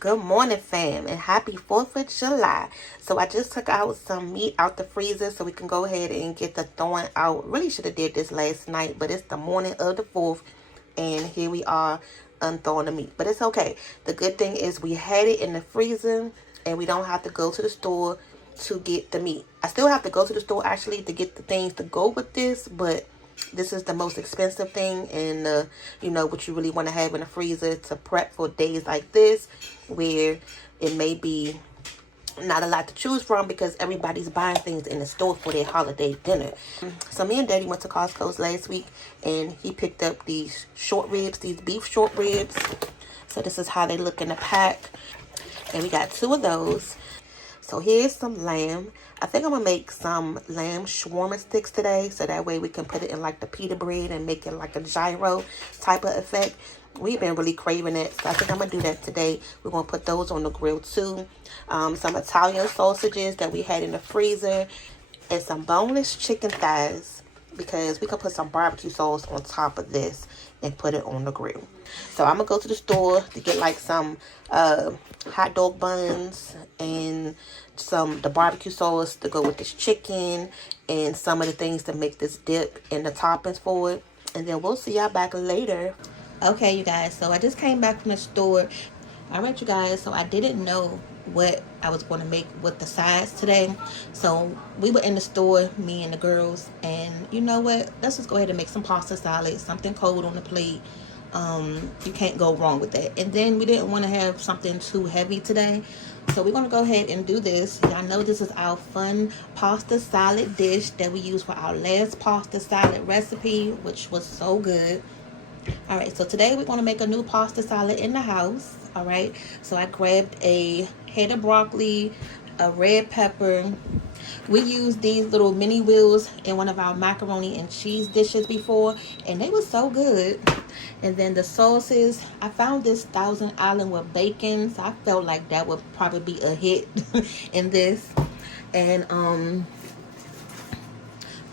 Good morning, fam, and happy 4th of July. So I just took out some meat out the freezer so we can go ahead and get the thawing out. Really should have did this last night, but it's the morning of the 4th, and here we are unthawing the meat. But it's okay. The good thing is we had it in the freezer, and we don't have to go to the store to get the meat. I still have to go to the store, actually, to get the things to go with this, but this is the most expensive thing, and you know what you really want to have in the freezer to prep for days like this where it may be not a lot to choose from because everybody's buying things in the store for their holiday dinner. So me and Daddy went to Costco's last week, and he picked up these short ribs, these beef short ribs. So this is how they look in the pack, and we got 2 of those. So here's some lamb. I think I'm going to make some lamb shawarma sticks today, so that way we can put it in like the pita bread and make it like a gyro type of effect. We've been really craving it, so I think I'm going to do that today. We're going to put those on the grill too. Some Italian sausages that we had in the freezer, and some boneless chicken thighs, because we can put some barbecue sauce on top of this and put it on the grill. So I'm going to go to the store to get like some hot dog buns and the barbecue sauce to go with this chicken and some of the things to make this dip and the toppings for it. And then we'll see y'all back later. Okay, you guys, so I just came back from the store. All right, you guys, so I didn't know what I was going to make with the sides today. So we were in the store, me and the girls, and you know what? Let's just go ahead and make some pasta salad, something cold on the plate. You can't go wrong with that. And then we didn't want to have something too heavy today, so we're going to go ahead and do this. Y'all know this is our fun pasta salad dish that we used for our last pasta salad recipe, which was so good. All right, so today we're going to make a new pasta salad in the house. All right, so I grabbed a head of broccoli, a red pepper. We used these little mini wheels in one of our macaroni and cheese dishes before, and they were so good. And then the sauces, I found this Thousand Island with bacon, so I felt like that would probably be a hit in this. And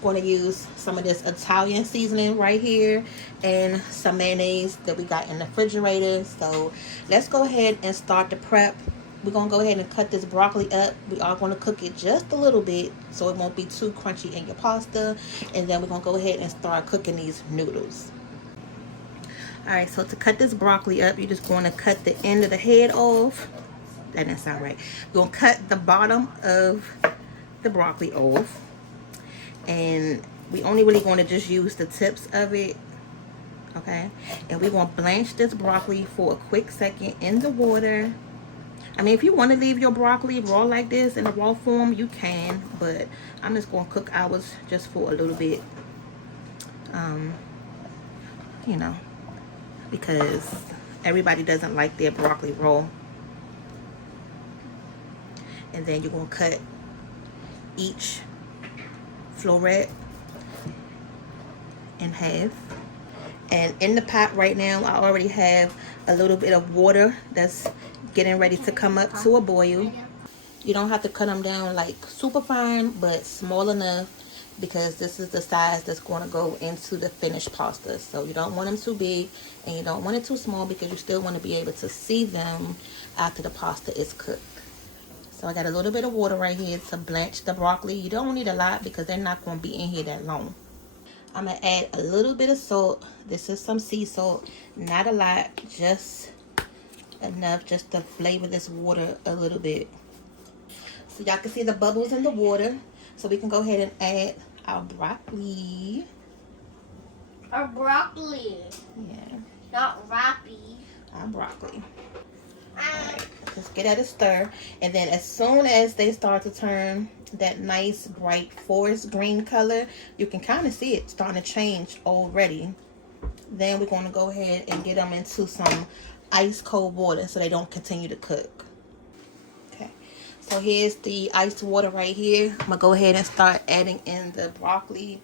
going to use some of this Italian seasoning right here and some mayonnaise that we got in the refrigerator. So let's go ahead and start the prep. We're going to go ahead and cut this broccoli up. We are going to cook it just a little bit so it won't be too crunchy in your pasta. And then we're going to go ahead and start cooking these noodles. Alright, so to cut this broccoli up, you're just going to cut the end of the head off. That didn't sound right. You're going to cut the bottom of the broccoli off. And we only really going to just use the tips of it. Okay? And we're going to blanch this broccoli for a quick second in the water. I mean, if you want to leave your broccoli raw like this in the raw form, you can. But I'm just going to cook ours just for a little bit. You know, because everybody doesn't like their broccoli raw. And then you're going to cut each floret in half. And in the pot right now, I already have a little bit of water that's getting ready to come up to a boil. You don't have to cut them down like super fine, but small enough, because this is the size that's going to go into the finished pasta. So you don't want them too big and you don't want it too small, because you still want to be able to see them after the pasta is cooked. So I got a little bit of water right here to blanch the broccoli. You don't need a lot because they're not going to be in here that long. I'm going to add a little bit of salt. This is some sea salt. Not a lot, just enough just to flavor this water a little bit. So y'all can see the bubbles in the water. So we can go ahead and add our broccoli. Our broccoli. Yeah. Not wrappy. Our broccoli. Alright, just get at a stir. And then as soon as they start to turn that nice bright forest green color, you can kind of see it starting to change already. Then we're going to go ahead and get them into some ice cold water so they don't continue to cook. Okay, so here's the ice water right here. I'm going to go ahead and start adding in the broccoli.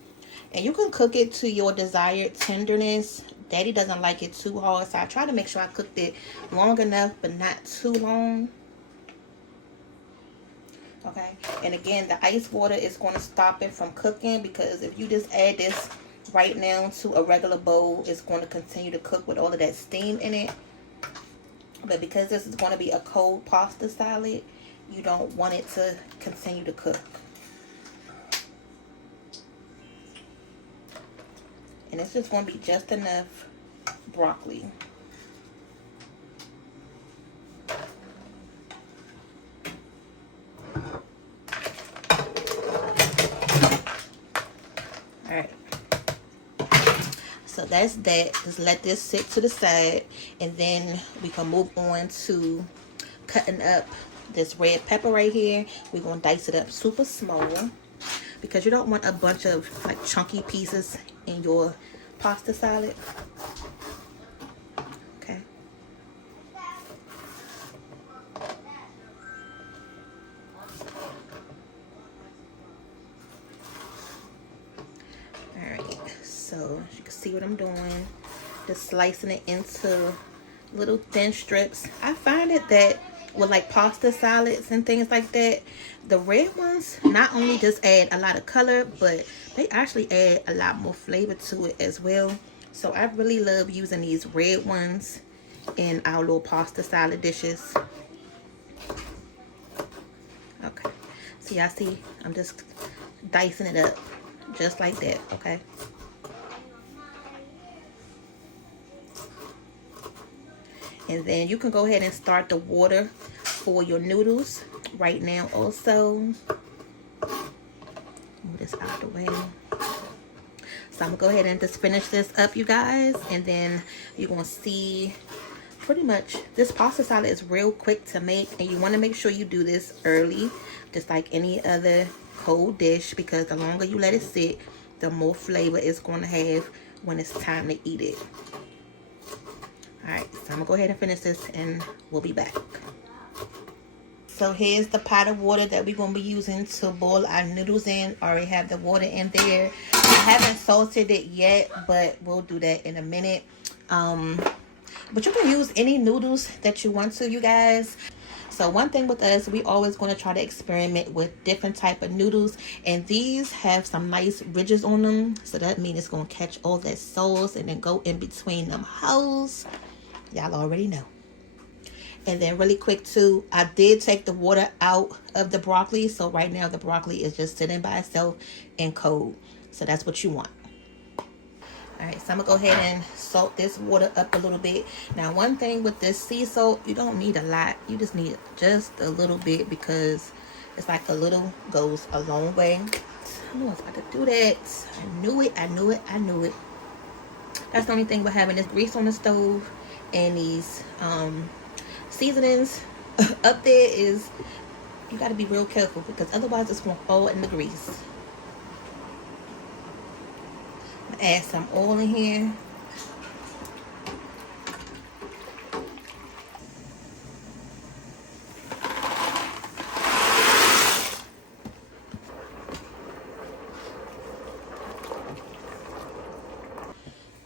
And you can cook it to your desired tenderness. Daddy doesn't like it too hard, so I try to make sure I cooked it long enough but not too long. Okay, and again, the ice water is going to stop it from cooking, because if you just add this right now to a regular bowl, it's going to continue to cook with all of that steam in it. But because this is going to be a cold pasta salad, you don't want it to continue to cook. And it's just going to be just enough broccoli. Alright. So that's that. Just let this sit to the side. And then we can move on to cutting up this red pepper right here. We're going to dice it up super small, because you don't want a bunch of like chunky pieces in your pasta salad. Okay. Alright, so as you can see what I'm doing, just slicing it into little thin strips. I find it that with like pasta salads and things like that, the red ones not only just add a lot of color, but they actually add a lot more flavor to it as well. So I really love using these red ones in our little pasta salad dishes. Okay, so y'all see I'm just dicing it up just like that. Okay, and then you can go ahead and start the water for your noodles right now also. Move this out of the way. So I'm gonna go ahead and just finish this up, you guys, and then you're gonna see pretty much this pasta salad is real quick to make, and you want to make sure you do this early, just like any other cold dish, because the longer you let it sit, the more flavor it's going to have when it's time to eat it. Alright, so I'm gonna go ahead and finish this and we'll be back. So here's the pot of water that we're going to be using to boil our noodles in. I already have the water in there. I haven't salted it yet, but we'll do that in a minute. But you can use any noodles that you want to, you guys. So one thing with us, we always going to try to experiment with different type of noodles. And these have some nice ridges on them. So that means it's going to catch all that sauce and then go in between them holes. Y'all already know. And then really quick too, I did take the water out of the broccoli. So right now the broccoli is just sitting by itself and cold. So that's what you want. Alright, so I'm going to go ahead and salt this water up a little bit. Now one thing with this sea salt, you don't need a lot. You just need just a little bit, because it's like a little goes a long way. I knew I was about to do that. I knew it, I knew it, I knew it. That's the only thing with having this grease on the stove and these seasonings up there is you got to be real careful, because otherwise it's going to fall in the grease. Add some oil in here.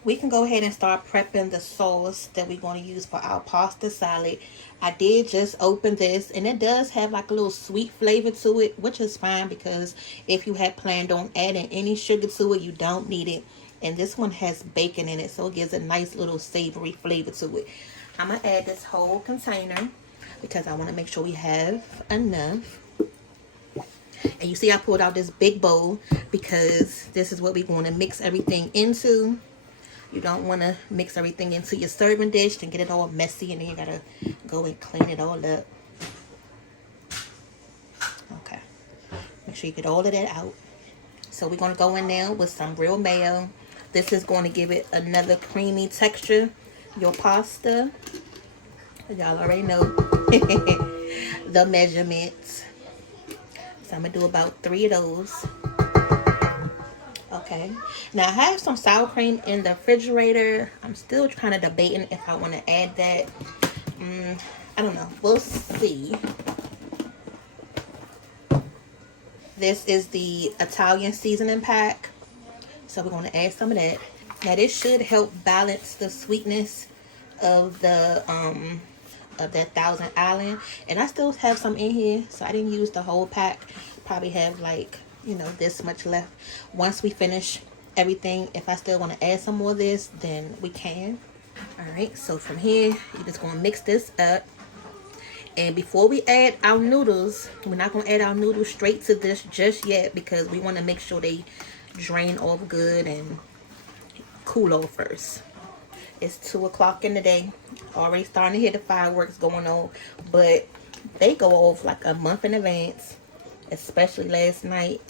We can go ahead and start prepping the sauce that we're going to use for our pasta salad. I did just open this, and it does have like a little sweet flavor to it, which is fine, because if you had planned on adding any sugar to it, you don't need it. And this one has bacon in it, so it gives a nice little savory flavor to it. I'm going to add this whole container because I want to make sure we have enough. And you see I pulled out this big bowl because this is what we're going to mix everything into. You don't want to mix everything into your serving dish and get it all messy, and then you got to go and clean it all up. Okay. Make sure you get all of that out. So we're going to go in now with some real mayo. This is going to give it another creamy texture. Your pasta. Y'all already know the measurements. So I'm going to do about 3 of those. Okay. Now I have some sour cream in the refrigerator. I'm still kind of debating if I want to add that. I don't know. We'll see. This is the Italian seasoning pack. So we're going to add some of that. Now this should help balance the sweetness of the of that Thousand Island. And I still have some in here, so I didn't use the whole pack. Probably have like, you know, this much left. Once we finish everything, if I still want to add some more of this, then we can. All right, so from here, you're just gonna mix this up. And before we add our noodles, we're not gonna add our noodles straight to this just yet because we wanna make sure they drain off good and cool off first. It's 2 o'clock in the day. Already starting to hear the fireworks going on, but they go off like a month in advance. Especially last night,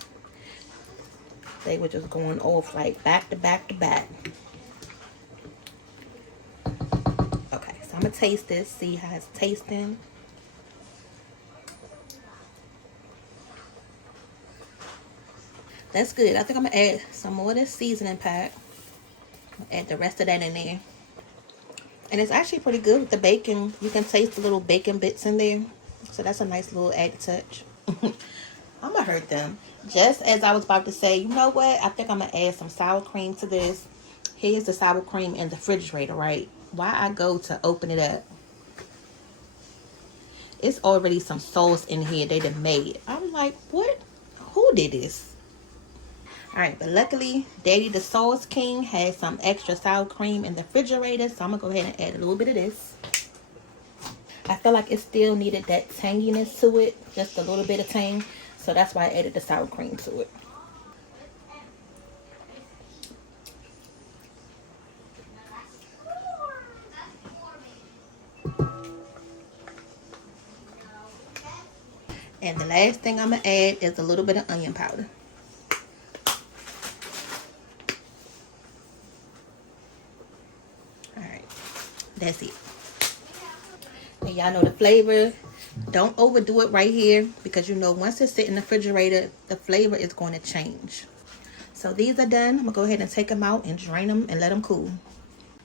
they were just going off like back to back to back. Okay, so I'm gonna taste this, see how it's tasting. That's good. I think I'm gonna add some more of this seasoning pack. Add the rest of that in there. And it's actually pretty good with the bacon. You can taste the little bacon bits in there. So that's a nice little added touch. I'm gonna hurt them. Just as I was about to say, you know what? I think I'm gonna add some sour cream to this. Here's the sour cream in the refrigerator, right? Why I go to open it up, it's already some sauce in here they done made. I'm like, what? Who did this? Alright, but luckily, Daddy the Sauce King has some extra sour cream in the refrigerator, so I'm going to go ahead and add a little bit of this. I feel like it still needed that tanginess to it, just a little bit of tang, so that's why I added the sour cream to it. And the last thing I'm going to add is a little bit of onion powder. That's it. And y'all know the flavor. Don't overdo it right here because you know once it's sitting in the refrigerator, the flavor is going to change. So these are done. I'm going to go ahead and take them out and drain them and let them cool.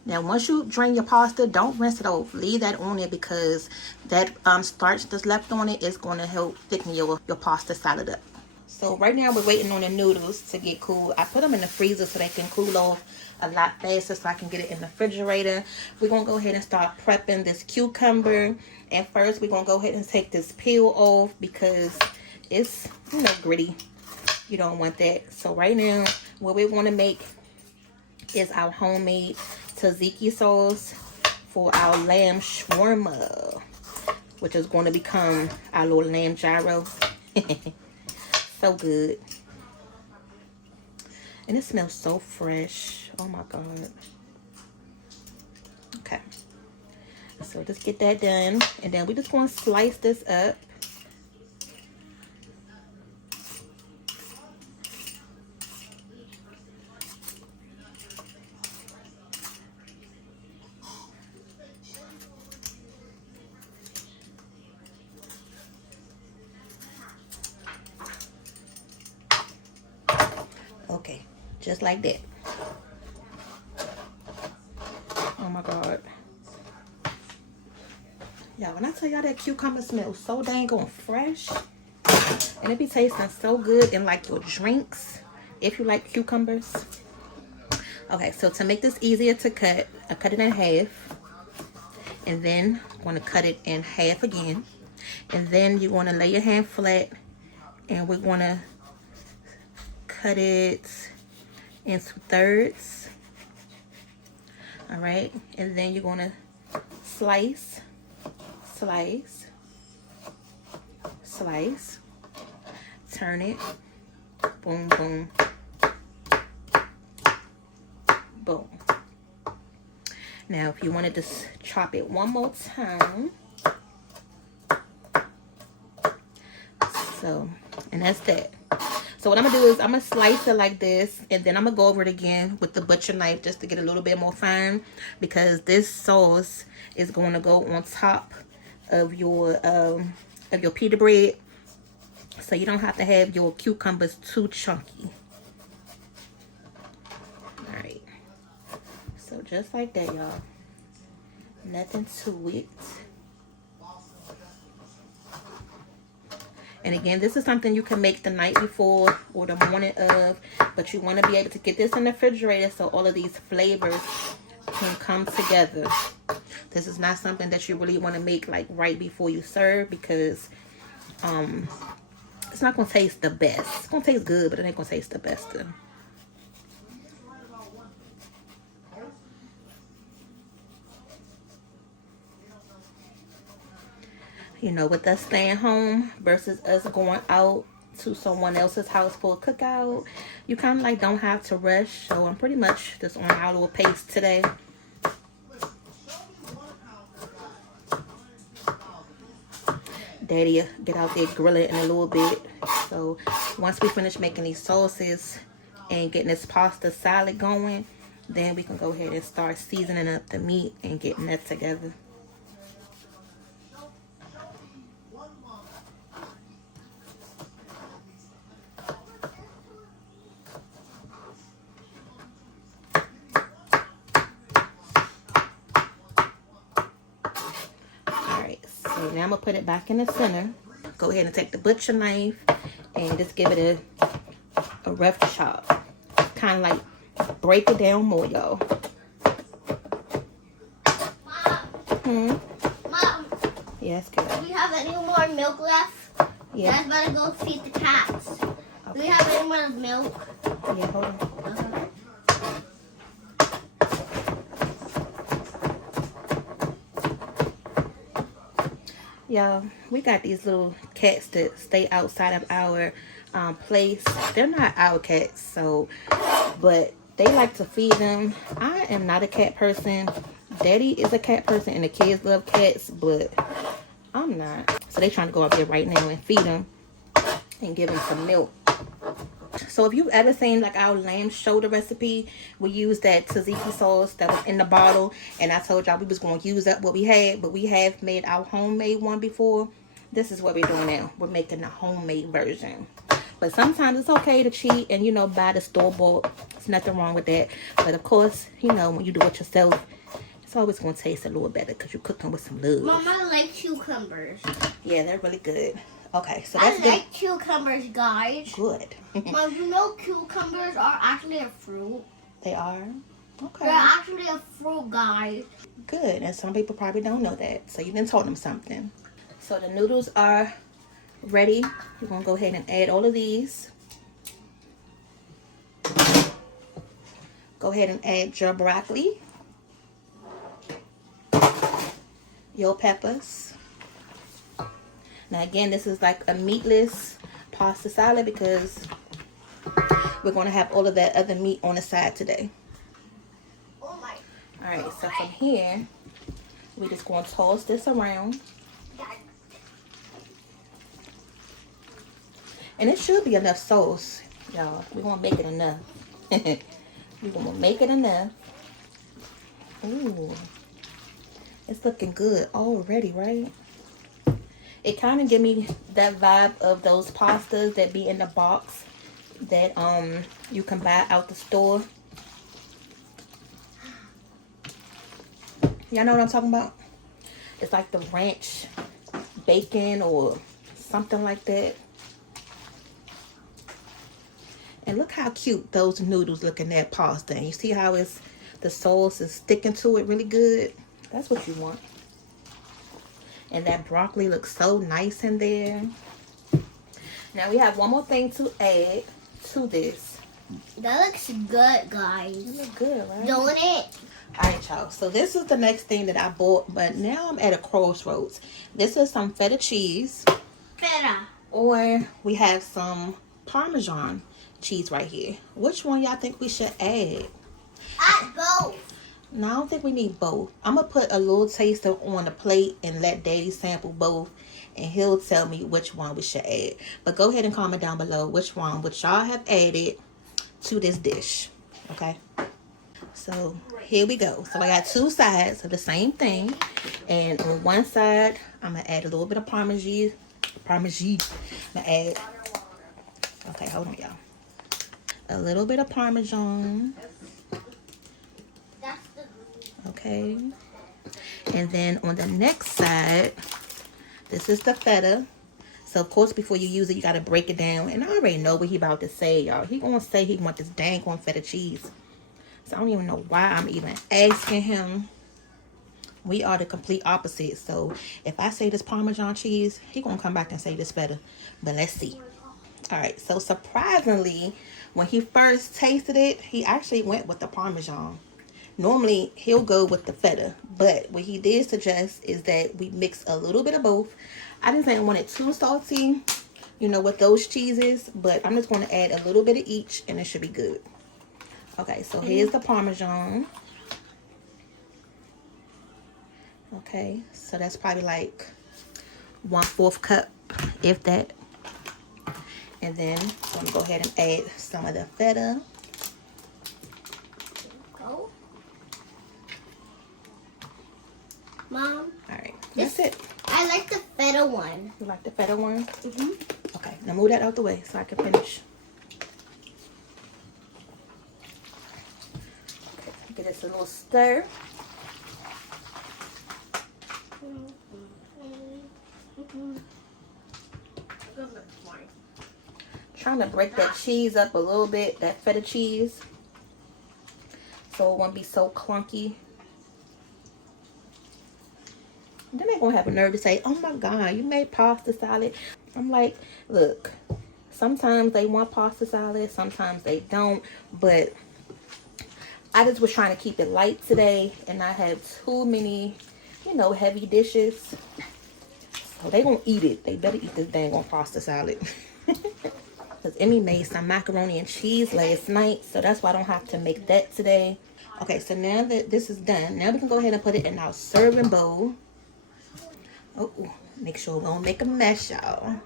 Now once you drain your pasta, don't rinse it off. Leave that on it because that starch that's left on it is going to help thicken your pasta salad up. So right now we're waiting on the noodles to get cool. I put them in the freezer so they can cool off a lot faster so I can get it in the refrigerator. We're going to go ahead and start prepping this cucumber. And first we're going to go ahead and take this peel off because it's, you know, gritty. You don't want that. So right now what we want to make is our homemade tzatziki sauce for our lamb shawarma, which is going to become our little lamb gyro. So good. And it smells so fresh. Oh my God. Okay. So just get that done. And then we just want to slice this up. Okay, just like that. Oh my God. Y'all, when I tell y'all that cucumber smells so dang on fresh, and it be tasting so good in like your drinks, if you like cucumbers. Okay, so to make this easier to cut, I cut it in half. And then I'm going to cut it in half again. And then you want to lay your hand flat, and we're going to cut it into thirds. All right, and then you're going to slice, slice, slice, turn it, boom, boom, boom. Now if you want to just chop it one more time, so, and that's that. So what I'm going to do is I'm going to slice it like this, and then I'm going to go over it again with the butcher knife just to get a little bit more fine, because this sauce is going to go on top of your pita bread, so you don't have to have your cucumbers too chunky. All right. So just like that, y'all. Nothing to it. And again, this is something you can make the night before or the morning of, but you want to be able to get this in the refrigerator so all of these flavors can come together. This is not something that you really want to make like right before you serve, because it's not going to taste the best. It's going to taste good, but it ain't going to taste the best. Though. You know, with us staying home versus us going out to someone else's house for a cookout, you kind of like don't have to rush. So I'm pretty much just on our little pace today. Daddy get out there grilling in a little bit. So once we finish making these sauces and getting this pasta salad going, then we can go ahead and start seasoning up the meat and getting that together. So now I'm gonna put it back in the center. Go ahead and take the butcher knife and just give it a rough chop. Kind of like break it down more, y'all. Mom. Mom. Yes, girl. Do we have any more milk left? Yeah. Dad's about to go feed the cats. Okay. Do we have any more milk? Yeah, hold on. Y'all, we got these little cats that stay outside of our place. They're not our cats, so, but they like to feed them. I am not a cat person. Daddy is a cat person, and the kids love cats, but I'm not. So they trying to go up there right now and feed them and give them some milk. So if you've ever seen like our lamb shoulder recipe, we used that tzatziki sauce that was in the bottle, and I told y'all we was going to use up what we had, but we have made our homemade one before. This is what we're doing now. We're making the homemade version. But sometimes it's okay to cheat and, you know, buy the store-bought. There's nothing wrong with that. But of course, you know, when you do it yourself, it's always going to taste a little better because you're cooking with some love. Mama likes cucumbers. Yeah, they're really good. Okay, so that's good. I like cucumbers, guys. Good. Mom, you know cucumbers are actually a fruit. They are? Okay. They're actually a fruit, guys. Good, and some people probably don't know that. So you done told them something. So the noodles are ready. You're going to go ahead and add all of these. Go ahead and add your broccoli. Your peppers. Now again, this is like a meatless pasta salad because we're going to have all of that other meat on the side today. Oh my. Alright, so from here, we're just going to toss this around. And it should be enough sauce, y'all. We're going to make it enough. We're going to make it enough. Ooh. It's looking good already, right? It kind of give me that vibe of those pastas that be in the box that you can buy out the store. Y'all know what I'm talking about? It's like the ranch bacon or something like that. And look how cute those noodles look in that pasta. And you see how the sauce is sticking to it really good? That's what you want. And that broccoli looks so nice in there. Now we have one more thing to add to this. That looks good, guys. It looks good, right? Don't it? Alright, y'all. So this is the next thing that I bought. But now I'm at a crossroads. This is some feta cheese. Feta. Or we have some Parmesan cheese right here. Which one y'all think we should add? Add both. No, I don't think we need both. I'm going to put a little taster on the plate and let Daddy sample both. And he'll tell me which one we should add. But go ahead and comment down below which one which y'all have added to this dish. Okay? So, here we go. So, I got two sides of the same thing. And on one side, I'm going to add a little bit of Parmesan. I'm going to add... Okay, hold on, y'all. A little bit of Parmesan. Okay, and then on the next side, this is the feta. So of course, before you use it, you got to break it down. And I already know what he about to say, y'all. He gonna say he want this dang on feta cheese. So I don't even know why I'm even asking him. We are the complete opposite. So if I say this Parmesan cheese, he gonna come back and say this feta. But let's see. All right, so surprisingly, when he first tasted it, he actually went with the Parmesan. Normally, he'll go with the feta, but what he did suggest is that we mix a little bit of both. I didn't say I want it too salty, you know, with those cheeses, but I'm just going to add a little bit of each, and it should be good. Okay, so here's the Parmesan. Okay, so that's probably like 1/4 cup, if that. And then I'm going to go ahead and add some of the feta. Go. Mom. All right, that's it. I like the feta one. You like the feta one? Mm-hmm. Okay, now move that out the way so I can finish. Okay, give this a little stir. Trying to break that cheese up a little bit, that feta cheese, so it won't be so clunky. Then they're gonna have a nerve to say, "Oh my God, you made pasta salad." I'm like, look, sometimes they want pasta salad, sometimes they don't, but I just was trying to keep it light today and not have too many, you know, heavy dishes. So they gonna eat it. They better eat this dang on pasta salad. Because Emmy made some macaroni and cheese last night, so that's why I don't have to make that today. Okay, so now that this is done, now we can go ahead and put it in our serving bowl. Oh, make sure we don't make a mess, y'all.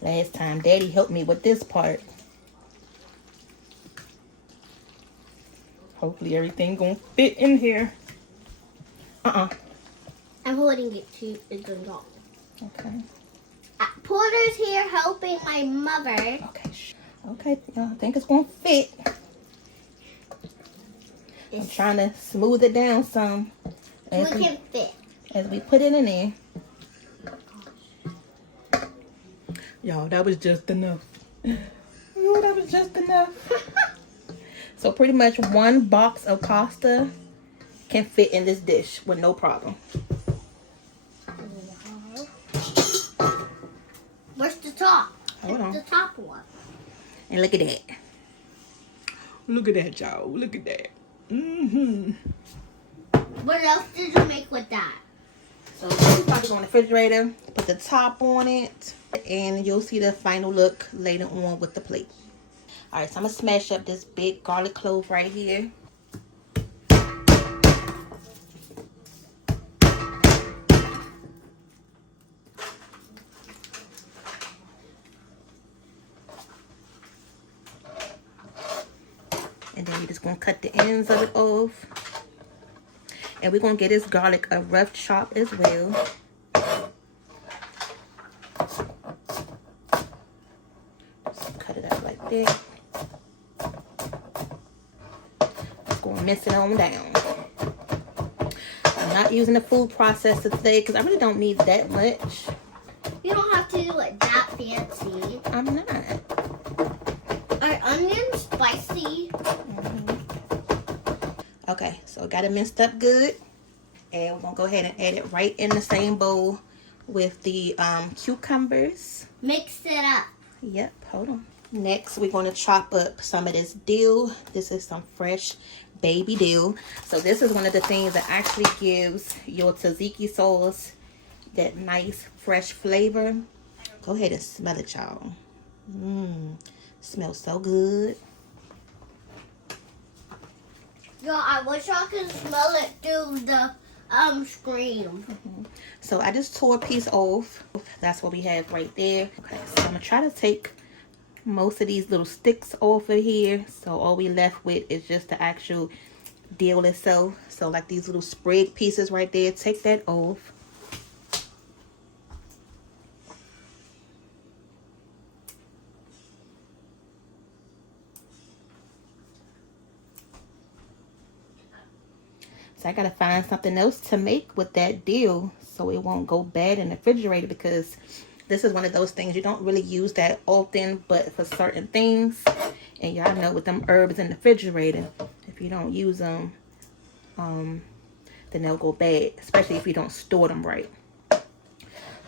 Last time, Daddy helped me with this part. Hopefully everything gonna fit in here. I'm holding it to the dog. Okay. Porter's here helping my mother. Okay. Okay, I think it's gonna fit. I'm trying to smooth it down some. It can fit. As we put it in there. Y'all, that was just enough. Oh, that was just enough. So pretty much 1 box of pasta can fit in this dish with no problem. Where's the top? Hold on. The top one. And look at that. Look at that, y'all. Look at that. What else did you make with that? So this is probably on the refrigerator. Put the top on it. And you'll see the final look later on with the plate. Alright, so I'm going to smash up this big garlic clove right here. And then you're just going to cut the ends of it off. And we're going to get this garlic a rough chop as well. Just cut it up like that. Just going to mix it on down. I'm not using the food processor today because I really don't need that much. You don't have to do it that fancy. I'm not. Are onions spicy? Okay, so I got it minced up good. And we're going to go ahead and add it right in the same bowl with the cucumbers. Mix it up. Yep, hold on. Next, we're going to chop up some of this dill. This is some fresh baby dill. So this is one of the things that actually gives your tzatziki sauce that nice fresh flavor. Go ahead and smell it, y'all. Smells so good. Yo, I wish I could smell it through the screen. So I just tore a piece off. That's what we have right there. Okay, so I'm gonna try to take most of these little sticks off of here. So all we left with is just the actual dill itself. So like these little sprig pieces right there, take that off. So I gotta find something else to make with that dill so it won't go bad in the refrigerator, because this is one of those things you don't really use that often, but for certain things. And y'all know with them herbs in the refrigerator, if you don't use them, then they'll go bad, especially if you don't store them right.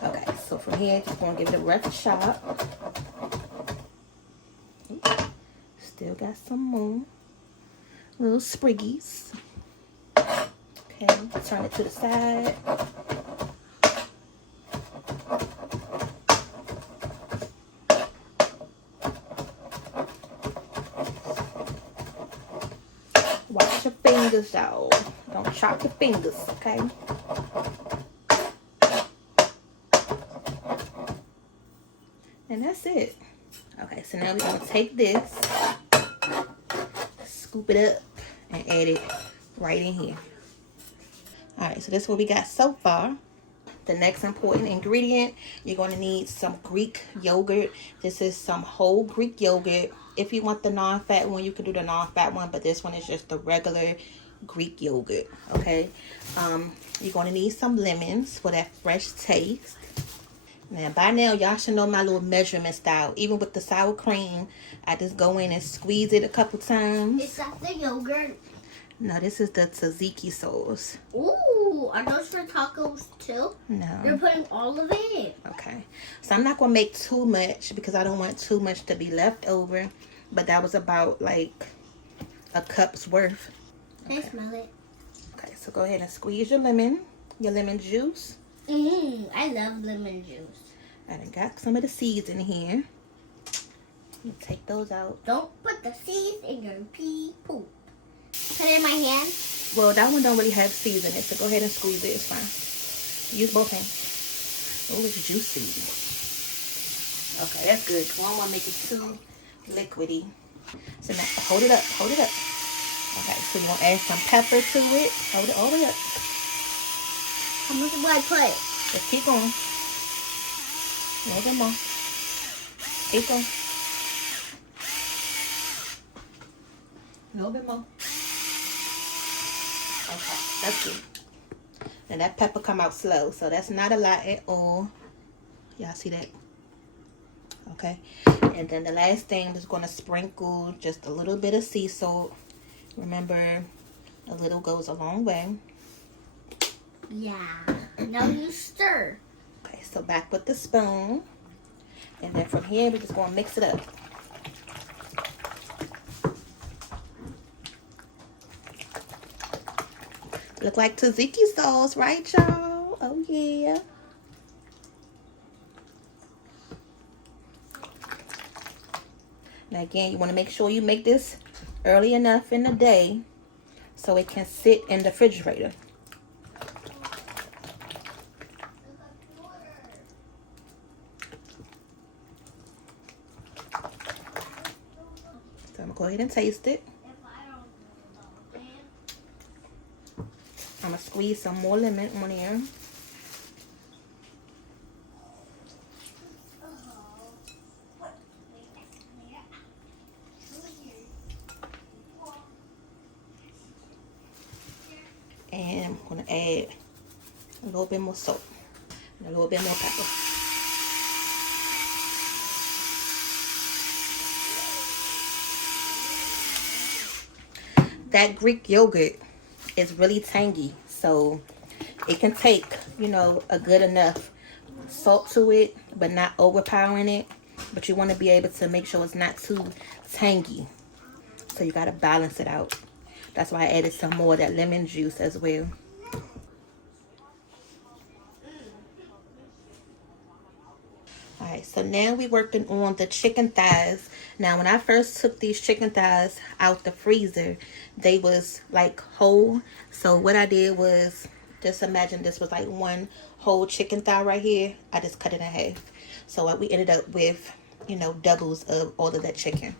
Okay, So from here, just gonna give it a rough chop. Still got some more little spriggies. Okay, turn it to the side. Watch your fingers, y'all. Don't chop your fingers, okay? And that's it. Okay, so now we're gonna take this, scoop it up, and add it right in here. All right, so this is what we got so far. The next important ingredient, you're going to need some Greek yogurt. This is some whole Greek yogurt. If you want the non-fat one, you can do the non-fat one, but this one is just the regular Greek yogurt, okay? You're going to need some lemons for that fresh taste. Now, by now, y'all should know my little measurement style. Even with the sour cream, I just go in and squeeze it a couple times. Is that the yogurt? No, this is the tzatziki sauce. Ooh, are those for tacos too? No. They're putting all of it. Okay. So I'm not going to make too much because I don't want too much to be left over. But that was about like a cup's worth. Okay. I smell it. Okay, so go ahead and squeeze your lemon juice. I love lemon juice. I done got some of the seeds in here. You take those out. Don't put the seeds in your pea poop. Put it in my hand. Well, that one don't really have seeds in it, so go ahead and squeeze it. It's fine. Use both hands. Oh, it's juicy. Okay, that's good. I don't want to make it too liquidy. So now, hold it up. Hold it up. Okay, so you're going to add some pepper to it. Hold it all the way up. How much do I put? Just keep going. A little bit more. Keep going. A little bit more. Okay, that's good. And that pepper come out slow, so that's not a lot at all. Y'all see that? Okay. And then the last thing is going to sprinkle just a little bit of sea salt. Remember, a little goes a long way. Yeah. Now you stir. Okay, so back with the spoon. And then from here, we're just going to mix it up. Look like tzatziki sauce, right, y'all? Oh, yeah. Now, again, you want to make sure you make this early enough in the day so it can sit in the refrigerator. So I'm going to go ahead and taste it. I'm going to squeeze some more lemon on here. And I'm going to add a little bit more salt and a little bit more pepper. That Greek yogurt is really tangy, so it can take, you know, a good enough salt to it, but not overpowering it. But you want to be able to make sure it's not too tangy, so you got to balance it out. That's why I added some more of that lemon juice as well. Alright, so now we're working on the chicken thighs. Now, when I first took these chicken thighs out the freezer, they was like whole. So what I did was, just imagine this was like one whole chicken thigh right here. I just cut it in half. So we ended up with, you know, doubles of all of that chicken.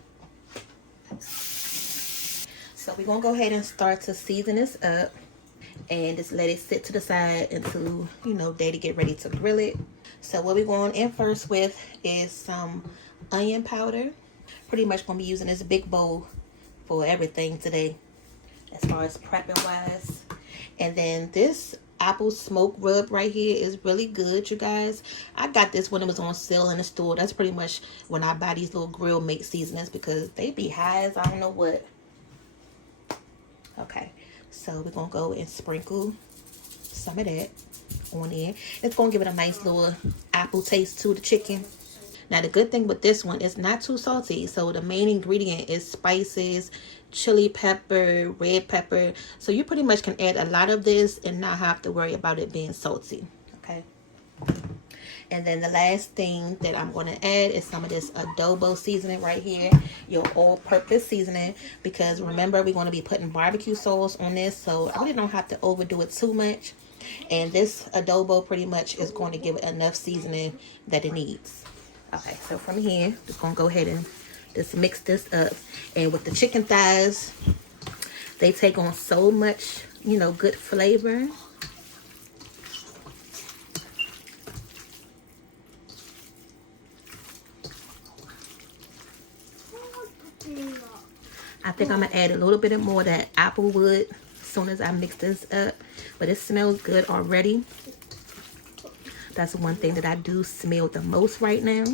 So we're going to go ahead and start to season this up. And just let it sit to the side until, you know, Daddy get ready to grill it. So what we're going in first with is some onion powder. Pretty much going to be using this big bowl for everything today, as far as prepping wise. And then this apple smoke rub right here is really good, you guys. I got this when it was on sale in the store. That's pretty much when I buy these little grill mate seasonings, because they be high as I don't know what. Okay, so we're going to go and sprinkle some of that. on there. It's going to give it a nice little apple taste to the chicken. Now, the good thing with this one, it's not too salty. So, the main ingredient is spices, chili pepper, red pepper. So, you pretty much can add a lot of this and not have to worry about it being salty. Okay. And then the last thing that I'm going to add is some of this adobo seasoning right here. Your all-purpose seasoning. Because remember, we're going to be putting barbecue sauce on this. So, I really don't have to overdo it too much. And this adobo pretty much is going to give it enough seasoning that it needs. Okay, so from here, just gonna go ahead and just mix this up. And with the chicken thighs, they take on so much, you know, good flavor. I think I'm gonna add a little bit more of that apple wood as soon as I mix this up. But it smells good already. That's one thing that I do smell the most right now.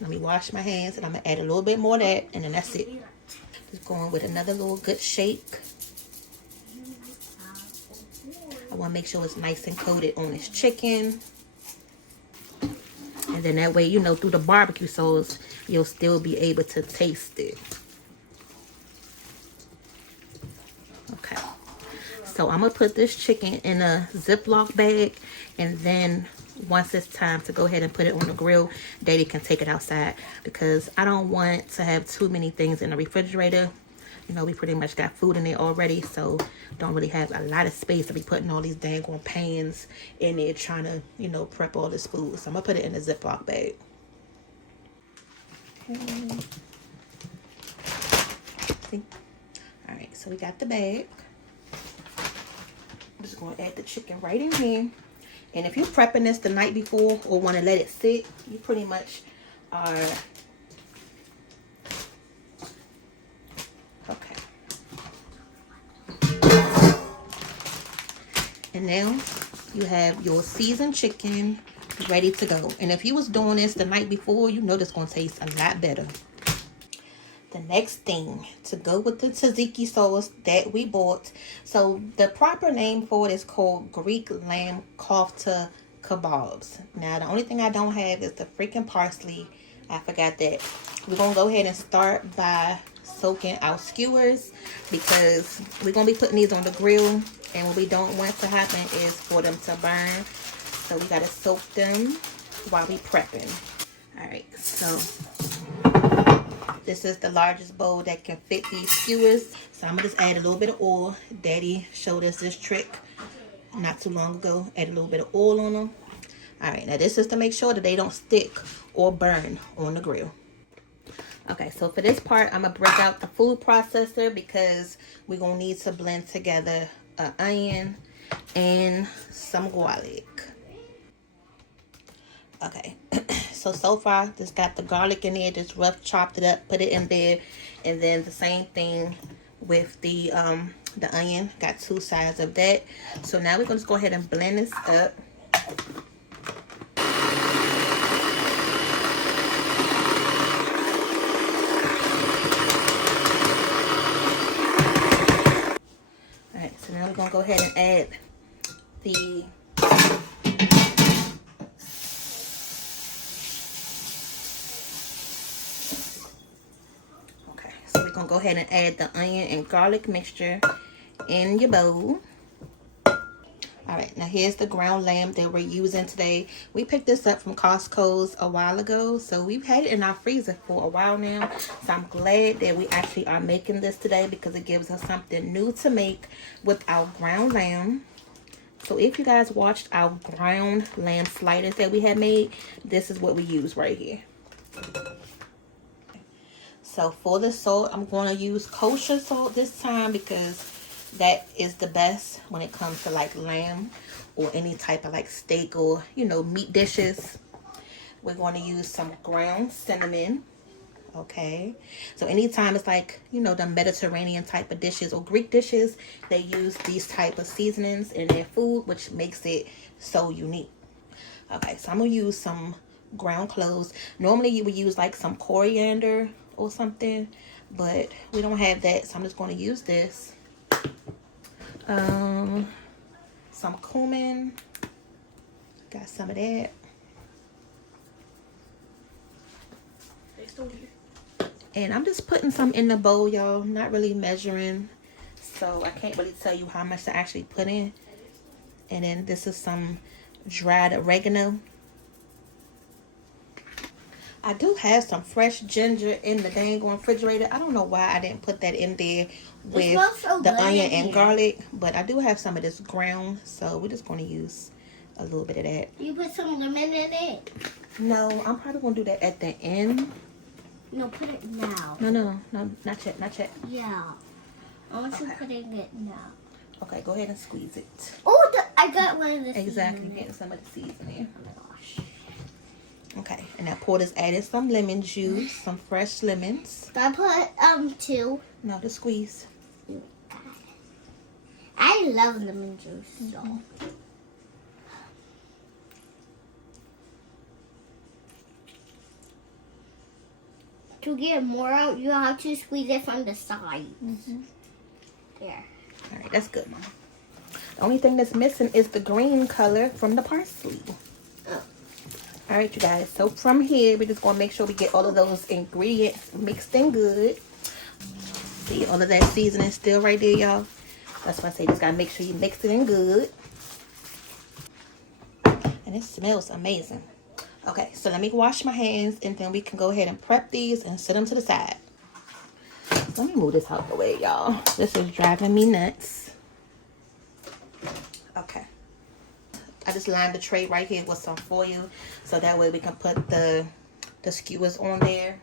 Let me wash my hands, and I'm going to add a little bit more of that, and then that's it. Just going with another little good shake. I want to make sure it's nice and coated on this chicken. And then that way, you know, through the barbecue sauce, you'll still be able to taste it. Okay. So I'm going to put this chicken in a Ziploc bag, and then once it's time to go ahead and put it on the grill, Daddy can take it outside, because I don't want to have too many things in the refrigerator. You know, we pretty much got food in there already, so don't really have a lot of space to be putting all these dang on pans in there trying to, you know, prep all this food. So I'm going to put it in a Ziploc bag. Okay. All right, so we got the bag. I'm just going to add the chicken right in here. And if you're prepping this the night before or want to let it sit, you pretty much are... Okay. And now you have your seasoned chicken ready to go. And if you was doing this the night before, you know this going to taste a lot better. The next thing to go with the tzatziki sauce that we bought. So the proper name for it is called Greek lamb kofta kebabs. Now the only thing I don't have is the freaking parsley. I forgot that. We're going to go ahead and start by soaking our skewers, because we're going to be putting these on the grill. And what we don't want to happen is for them to burn. So we got to soak them while we prepping. Alright, so this is the largest bowl that can fit these skewers. So I'm going to just add a little bit of oil. Daddy showed us this trick not too long ago. Add a little bit of oil on them. Alright, now this is to make sure that they don't stick or burn on the grill. Okay, so for this part, I'm going to break out the food processor, because we're going to need to blend together an onion and some garlic. Okay, so far, just got the garlic in there, just rough chopped it up, put it in there. And then the same thing with the onion, got 2 sides of that. So now we're going to go ahead and blend this up. Alright, so now we're going to go ahead and add the go ahead and add the onion and garlic mixture in your bowl. Alright, now here's the ground lamb that we're using today. We picked this up from Costco's a while ago, so we've had it in our freezer for a while now. So I'm glad that we actually are making this today, because it gives us something new to make with our ground lamb. So if you guys watched our ground lamb sliders that we had made, this is what we use right here. So for the salt, I'm going to use kosher salt this time, because that is the best when it comes to like lamb or any type of like steak or, you know, meat dishes. We're going to use some ground cinnamon. Okay. So anytime it's like, you know, the Mediterranean type of dishes or Greek dishes, they use these type of seasonings in their food, which makes it so unique. Okay. So I'm going to use some ground cloves. Normally you would use like some coriander or something, but we don't have that, so I'm just going to use this. Some cumin. Got some of that. They still here. And I'm just putting some in the bowl, y'all. Not really measuring. So I can't really tell you how much to actually put in. And then this is some dried oregano. I do have some fresh ginger in the dang refrigerator. I don't know why I didn't put that in there with the onion and garlic. But I do have some of this ground. So we're just going to use a little bit of that. You put some lemon in it? No, I'm probably going to do that at the end. No, put it now. No, not yet, not yet. Yeah. I want you putting it now. Okay, go ahead and squeeze it. Oh, I got one of the Exactly, getting some of the seasoning. Oh my gosh. Okay, and now Porter's added some lemon juice, some fresh lemons. I put 2. No, the squeeze. I love lemon juice. So. To get more out, you have to squeeze it from the side. There. All right, that's good, Mama. The only thing that's missing is the green color from the parsley. Oh. All right, you guys. So from here, we're just going to make sure we get all of those ingredients mixed in good. See, all of that seasoning still right there, y'all. That's why I say just got to make sure you mix it in good. And it smells amazing. Okay, so let me wash my hands and then we can go ahead and prep these and set them to the side. Let me move this out the way, y'all. This is driving me nuts. Okay. I just lined the tray right here with some foil so that way we can put the skewers on there.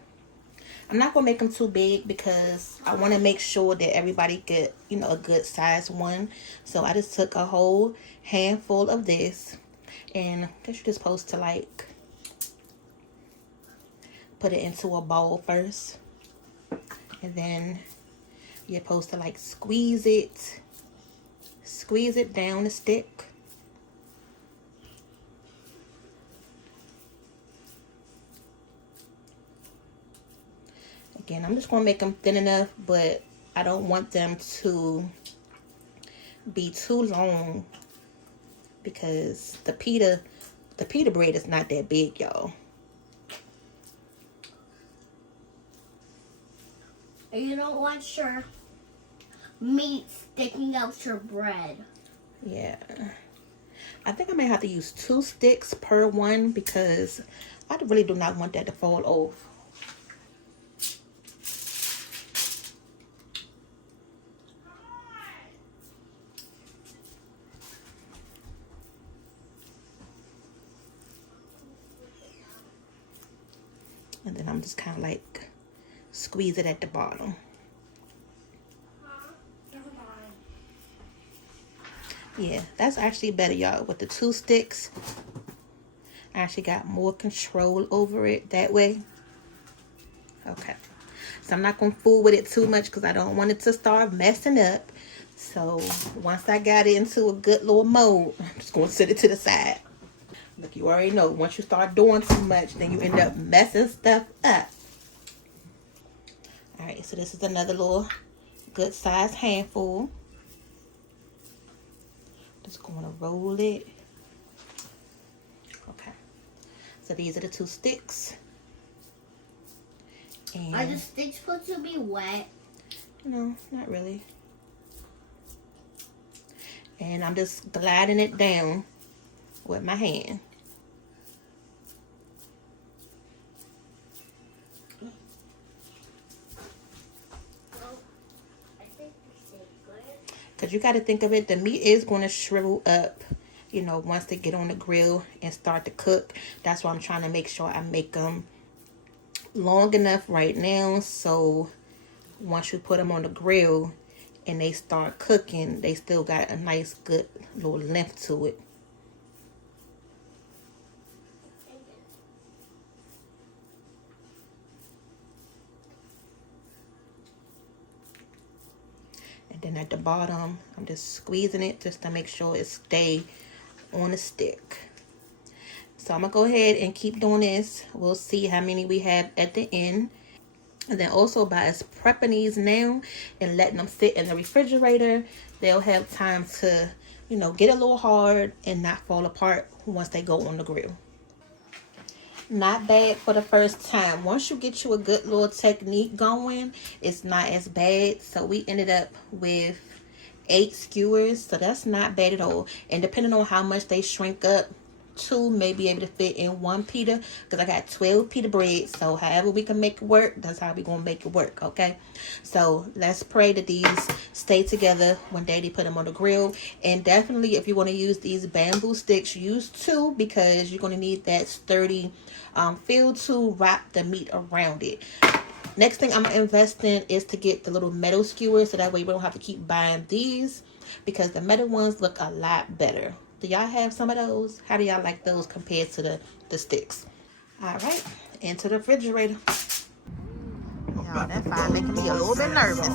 I'm not going to make them too big because I want to make sure that everybody get, you know, a good size one. So I just took a whole handful of this and I guess you're just supposed to like put it into a bowl first. And then you're supposed to like squeeze it down the stick. Again, I'm just going to make them thin enough, but I don't want them to be too long because the pita bread is not that big, y'all. You don't want your meat sticking out your bread. Yeah. I think I may have to use 2 sticks per one because I really do not want that to fall off. And then I'm just kind of like squeeze it at the bottom. Yeah, that's actually better, y'all. With the 2 sticks, I actually got more control over it that way. Okay. So I'm not going to fool with it too much because I don't want it to start messing up. So once I got it into a good little mode, I'm just going to set it to the side. Look, you already know, once you start doing too much, then you end up messing stuff up. Alright, so this is another little good size handful. Just going to roll it. Okay. So these are the 2 sticks. And are the sticks supposed to be wet? No, not really. And I'm just gliding it down with my hand. Because you got to think of it, the meat is going to shrivel up, you know, once they get on the grill and start to cook. That's why I'm trying to make sure I make them long enough right now. So once you put them on the grill and they start cooking, they still got a nice, good little length to it. And then at the bottom, I'm just squeezing it just to make sure it stay on the stick. So I'm going to go ahead and keep doing this. We'll see how many we have at the end. And then also by us prepping these now and letting them sit in the refrigerator, they'll have time to you know, get a little hard and not fall apart once they go on the grill. Not bad for the first time. Once you get you a good little technique going, it's not as bad. So we ended up with 8 skewers, so that's not bad at all. And depending on how much they shrink up, 2 may be able to fit in 1 pita, because I got 12 pita bread. So however we can make it work, that's how we gonna make it work. Okay, so let's pray that these stay together when Daddy put them on the grill. And definitely, if you want to use these bamboo sticks, use 2, because you're gonna need that sturdy feel to wrap the meat around it. Next thing I'm gonna invest in is to get the little metal skewers, so that way we don't have to keep buying these, because the metal ones look a lot better. Do y'all have some of those? How do y'all like those compared to the sticks? All right, into the refrigerator. Y'all, that fire making me a little bit nervous.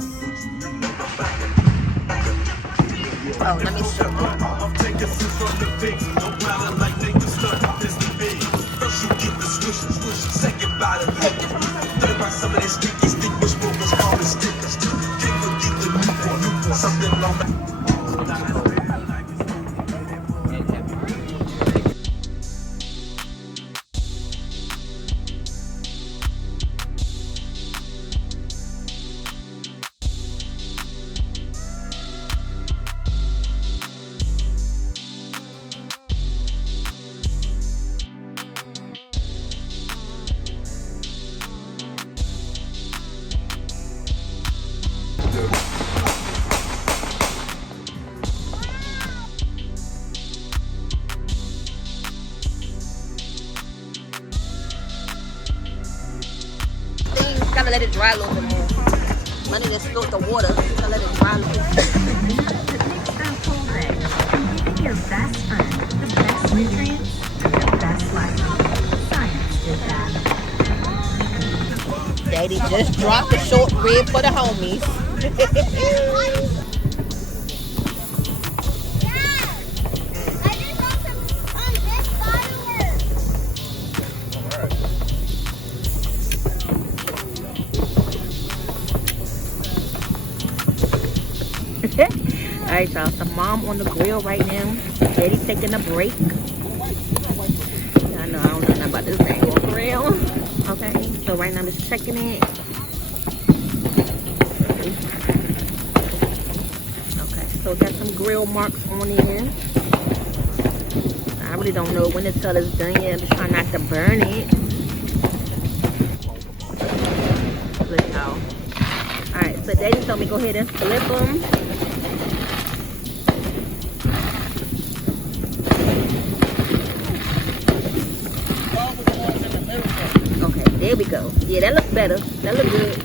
Oh, let me show gotta let it dry a little bit more. Money just spilled the water. Gotta let it dry a little bit. Giving your best friend the best nutrients and the best life. Science did that. Daddy just dropped the short rib for the homies. Alright, y'all, so Mom on the grill right now. Daddy taking a break. I know I don't know nothing about this thing on the grill. Okay, so right now I'm just checking it. Okay, so got some grill marks on it. I really don't know when the tail is done yet. I'm just trying not to burn it. Look, y'all. Alright, so Daddy told me go ahead and flip them. Okay, there we go. Yeah, that looks better. That looks good.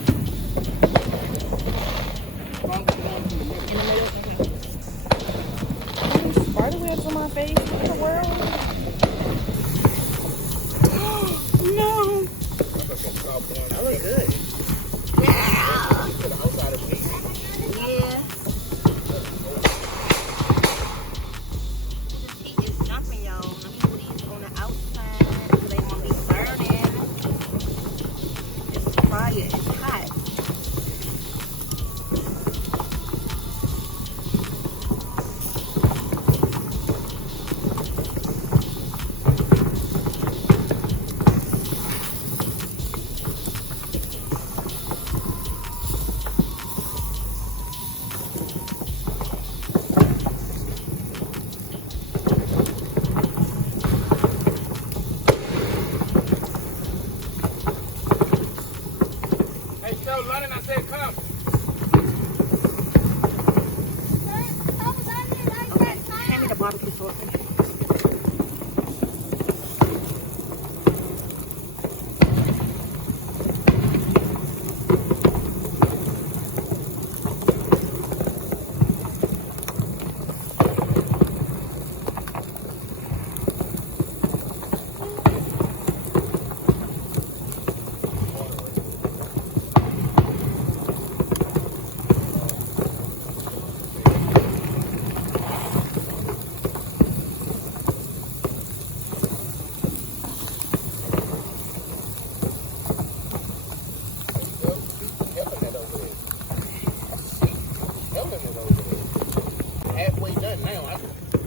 Spider webs on my face. What in the world? No. That looks good. Yeah. This heat is jumping, y'all. Let me put these on the outside so they won't be burning. This fire is hot.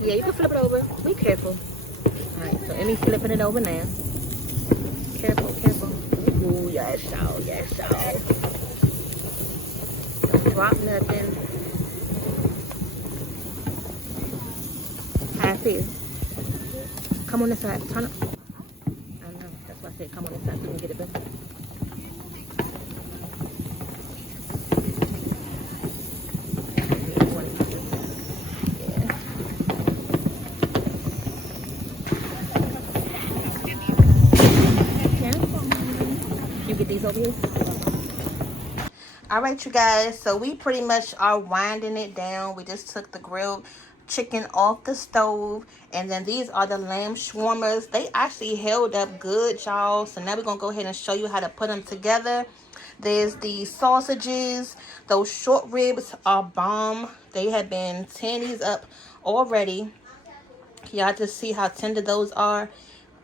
Yeah, you can flip it over. Be careful. Alright, so Emmy flipping it over now. Careful, careful. Ooh, yes, y'all. Yes, y'all. Don't drop nothing. How it feel? Come on this side. Turn up. I know. That's why I said come on this side so we can get it better. These over here. All right, you guys, so we pretty much are winding it down. We just took the grilled chicken off the stove, and then these are the lamb shawarmas. They actually held up good, y'all. So now we're gonna go ahead and show you how to put them together. There's the sausages. Those short ribs are bomb. They have been tearing these up already. Y'all just see how tender those are.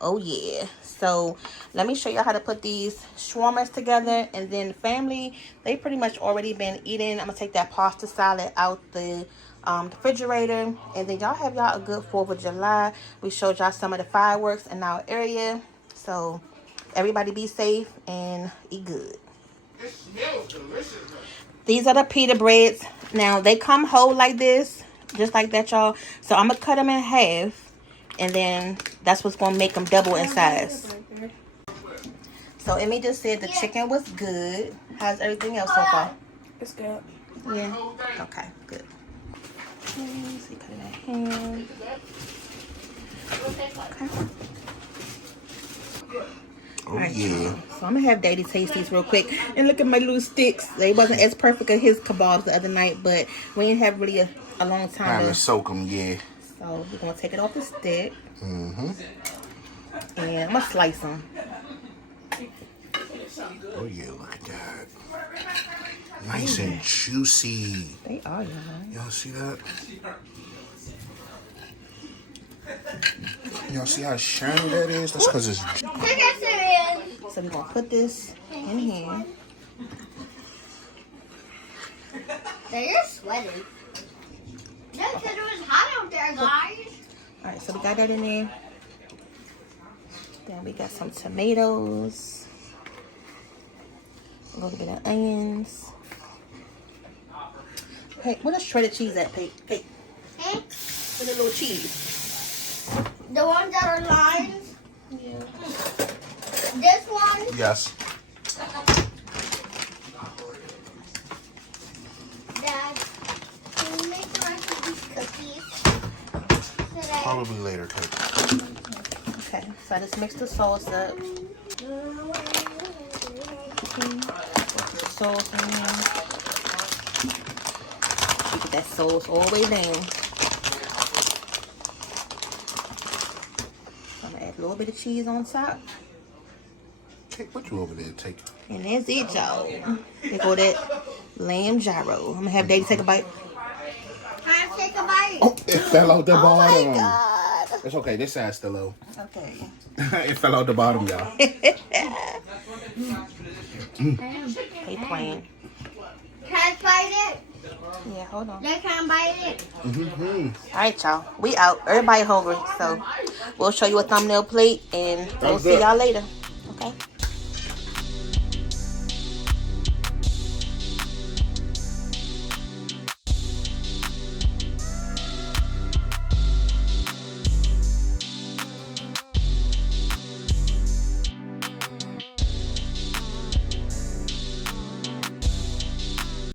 Oh yeah. So let me show you how to put these shawarmas together. And then family, they pretty much already been eating. I'm gonna take that pasta salad out the refrigerator, and then y'all have y'all a good 4th of July. We showed y'all some of the fireworks in our area, so everybody be safe and eat good. It smells delicious. These are the pita breads. Now they come whole like this, just like that, y'all. So I'm gonna cut them in half, and then that's what's gonna make them double in size. So Emmy just said the chicken was good. How's everything else so far? It's good. Yeah. Okay, good. Okay, so you cut it in hand. Okay. Oh, right, yeah. So I'm gonna have Daddy taste these real quick. And look at my little sticks. They wasn't as perfect as his kebabs the other night, but we didn't have really a long time to soak them, yeah. So we're gonna take it off the stick. Mm-hmm. And I'm gonna slice them. Oh yeah, look at that. Nice and juicy. They are, y'all. Y'all see that? Y'all see how shiny that is? That's because it's... So we're gonna put this in here. They're sweating. No, because it was hot out there, guys. Alright, so we got that in there. Then we got some tomatoes. A little bit of onions. Hey, where the shredded cheese at, Pete? Hey, Hey? where's the little cheese? The ones that are lines? Yeah. This one? Yes. Dad, can you make the rest of these cookies today? Probably later, Kate. Okay, so I just mixed the sauce up. Put the sauce in here. Get that sauce all the way down. I'm gonna add a little bit of cheese on top. Kate, what you over there take? And that's it, y'all. There go that lamb gyro. I'm gonna have Daddy take a bite. Can I take a bite? Oh, it fell out the Oh bottom. my God. It's okay, this side's still low. Okay. It fell out the bottom, y'all. They playing. Can I bite it? Yeah, hold on. They can't bite it. Mm-hmm. All right, y'all. We out. Everybody hungry, so we'll show you a thumbnail plate, and we'll see y'all later. Okay.